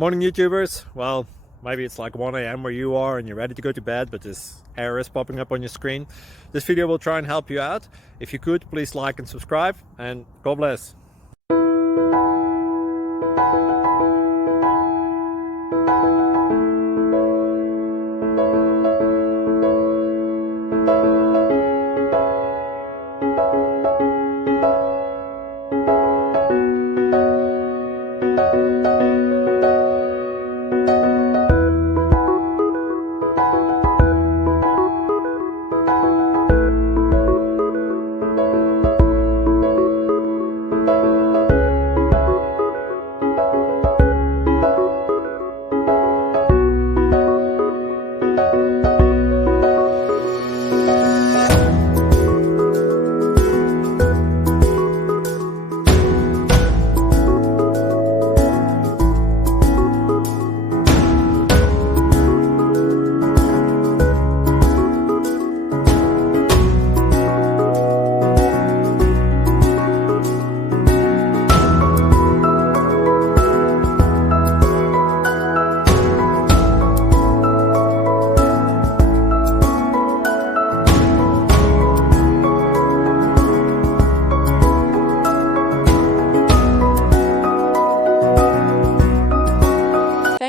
Morning YouTubers. Well, maybe it's like 1 a.m. where you are and you're ready to go to bed, but this error is popping up on your screen. This video will try and help you out. If you could, please like and subscribe, and God bless.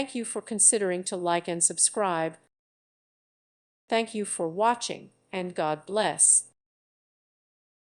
Thank you for considering to like and subscribe. Thank you for watching, and God bless.